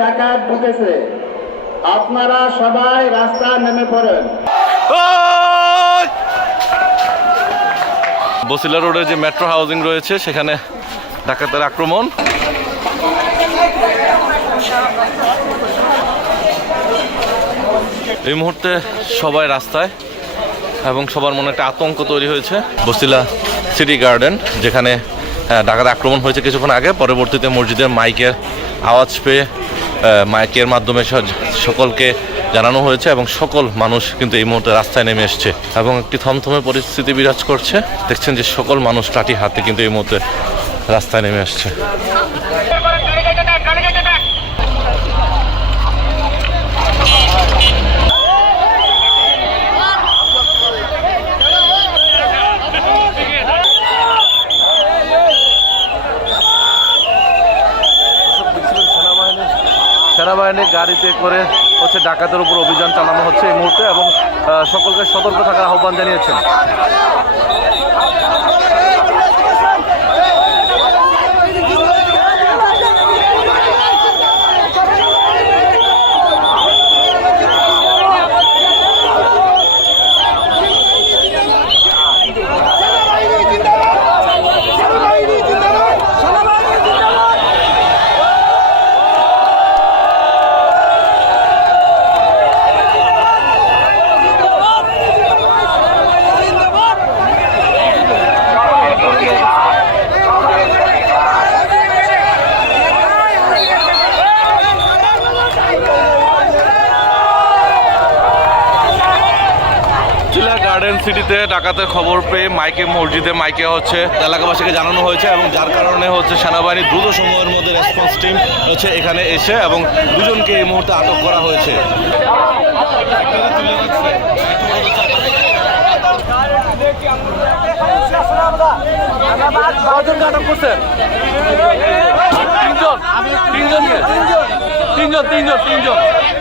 ডাকাত ঢুকেছে, আপনারা সবাই রাস্তায় নেমে পড়েন। বসিলা রোডে যে মেট্রো হাউজিং রয়েছে সেখানে ডাকাতের আক্রমণ। এই মুহূর্তে সবাই রাস্তায় এবং সবার মনে একটা আতঙ্ক তৈরি হয়েছে। বসিলা সিটি গার্ডেন যেখানে ডাকাত আক্রমণ হয়েছে কিছুক্ষণ আগে, পরবর্তীতে মসজিদের মাইকের আওয়াজ পেয়ে মাইকের মাধ্যমে সকলকে জানানো হয়েছে এবং সকল মানুষ কিন্তু এই মুহূর্তে রাস্তায় নেমে এসছে এবং একটি থমথমে পরিস্থিতি বিরাজ করছে। দেখছেন যে সকল মানুষ লাঠি হাতে কিন্তু এই মুহূর্তে রাস্তায় নেমে আসছে। সেনাবাহিনীর গাড়িতে করে ডাকাতের উপর অভিযান চালানো হচ্ছে এই মুহূর্তে এবং সকলকে সতর্ক থাকার আহ্বান জানিয়েছেন। গার্ডেন সিটিতে ডাকাতের খবর পেয়ে মসজিদে মাইকে এলাকাবাসীকে জানানো হয়েছে এবং যার কারণে সেনাবাহিনী দ্রুত সময়ের মধ্যে রেসপন্স টিম এখানে এসে এবং দুজনকে এই মুহূর্তে আটক করা হয়েছে।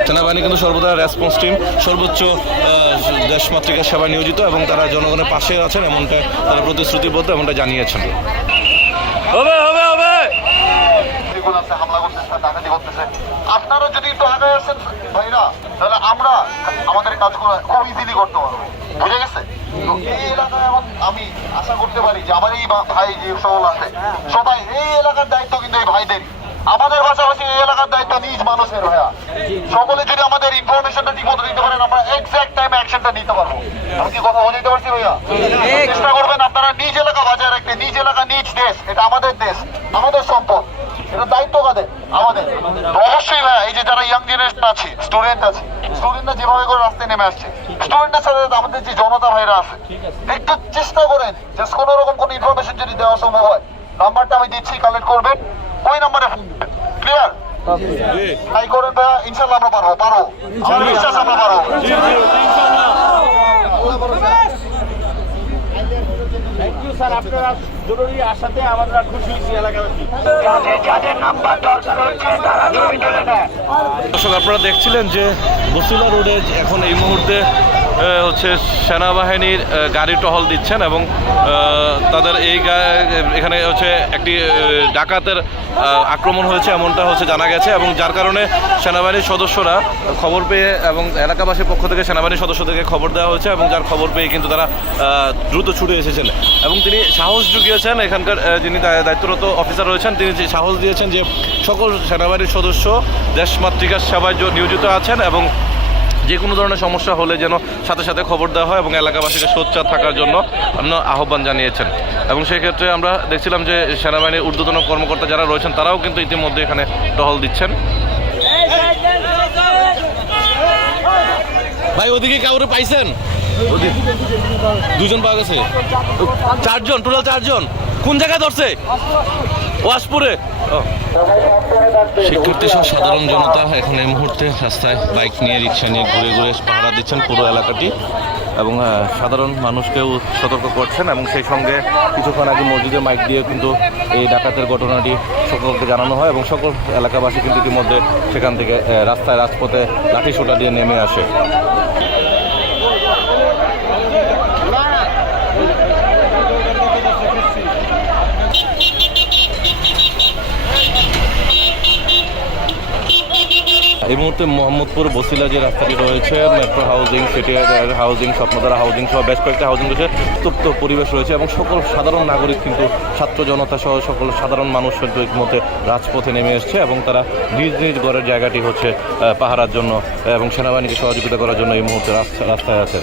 সেনাবাহিনী কিন্তু সর্বদা রেসপন্স টিম সর্বোচ্চ দেশমাতৃকার সেবায় নিয়োজিত এবং তারা জনগণের পাশে আছেন এমনটা তারা প্রতিশ্রুতিবদ্ধ এমনটা জানিয়েছেন। আপনারা যদি একটু আগে আসেন ভাইরা, তাহলে আমরা আমাদের কাজগুলো খুব ইজিলি করতে পারবো, বুঝে গেছে? এই এলাকায় এখন আমি আশা করতে পারি যে আমার এই ভাই যে সকল আছে সবাই এই এলাকার দায়িত্ব কিন্তু এই ভাইদের, আমাদের পাশাপাশি এই এলাকার দায়িত্ব নিজ মানুষের ভাইয়া। সকলে যদি আমাদের ইনফরমেশনটা ঠিক মতো দিতে পারেন আমরা এক্সাক্ট টাইমে অ্যাকশনটা নিতে পারবো। আমি কি কথা বুঝতে পারছি ভাইয়া? চেষ্টা করবেন আপনারা নিজ এলাকা বাজায় রাখতে, নিজ এলাকা নিজ দেশ, এটা আমাদের দেশ, আমাদের সম্পদ, এটা দায়িত্ব কাদের? আমাদের। তো অবশ্যই ভাইয়া এই যে যারা ইয়াং জেনারেশন আছে, স্টুডেন্ট আছে, স্টুডেন্টরা যেভাবে করে রাস্তায় নেমে আসছে, স্টুডেন্টের সাথে আমাদের যে জনতা ভাইরা আছে একটু চেষ্টা করেন যে কোনো রকম কোনো ইনফরমেশন যদি দেওয়া সম্ভব হয়, নাম্বারটা আমি দিচ্ছি, কালেক্ট করবেন, ওই নাম্বারে ক্লিয়ার ট্রাই করেন ভাইয়া, ইনশাল্লাহ আমরা পারবো, আমার বিশ্বাস আমরা পারবো। দর্শক আপনারা দেখছিলেন যে বসিলা রোডে এখন এই মুহূর্তে সেনাবাহিনীর গাড়ি টহল দিচ্ছেন এবং তাদের এখানে একটি ডাকাতের আক্রমণ হয়েছে এমনটা জানা গেছে এবং যার কারণে সেনাবাহিনীর সদস্যরা খবর পেয়ে এবং এলাকাবাসীর পক্ষ থেকে সেনাবাহিনীর সদস্যদেরকে খবর দেওয়া হয়েছে এবং যার খবর পেয়ে কিন্তু তারা দ্রুত ছুটে এসেছেন এবং তিনি সাহস জুগিয়েছেন, এখানকার যিনি দায়িত্বরত অফিসার রয়েছেন তিনি সাহস দিয়েছেন যে সকল সেনাবাহিনীর সদস্য দেশমাতৃকার সেবায় নিয়োজিত আছেন এবং যে কোনো ধরনের সমস্যা হলে যেন সাথে সাথে খবর দেওয়া হয় এবং এলাকাবাসীকে সোচ্চার থাকার জন্য আহ্বান জানিয়েছেন। এবং সেই ক্ষেত্রে আমরা দেখছিলাম যে সেনাবাহিনীর ঊর্ধ্বতন কর্মকর্তা যারা রয়েছেন তারাও কিন্তু ইতিমধ্যে এখানে টহল দিচ্ছেন। ভাই ওদিকে কাউরে পাইছেন? দুজন পাওয়া গেছে, চারজন, টোটাল চারজন। কোন জায়গায় ধরছে? ওয়াশপুরে। শিক্ষার্থী সহ সাধারণ জনতা এখন এই মুহূর্তে রাস্তায় বাইক নিয়ে, রিক্সা নিয়ে ঘুরে ঘুরে পাহারা দিচ্ছেন পুরো এলাকাটি এবং সাধারণ মানুষকেও সতর্ক করছেন এবং সেই সঙ্গে কিছুক্ষণ আগে মসজিদে মাইক দিয়ে কিন্তু এই ডাকাতের ঘটনাটি সকলকে জানানো হয় এবং সকল এলাকাবাসী কিন্তু ইতিমধ্যে সেখান থেকে রাজপথে লাঠি সোটা দিয়ে নেমে আসে। এই মুহূর্তে মোহাম্মদপুর বসিলা যে রাস্তাটি রয়েছে, metro housing, city housing, Swapnadhara housing সহ বেশ কয়েকটা হাউজিং রয়েছে, উত্তপ্ত পরিবেশ রয়েছে এবং সকল সাধারণ নাগরিক কিন্তু ছাত্র জনতা সহ সকল সাধারণ মানুষ কিন্তু ইতিমধ্যে রাজপথে নেমে এসছে এবং তারা নিজ নিজ ঘরের জায়গাটি হচ্ছে পাহারার জন্য এবং সেনাবাহিনীকে সহযোগিতা করার জন্য এই মুহূর্তে রাস্তায় আছে।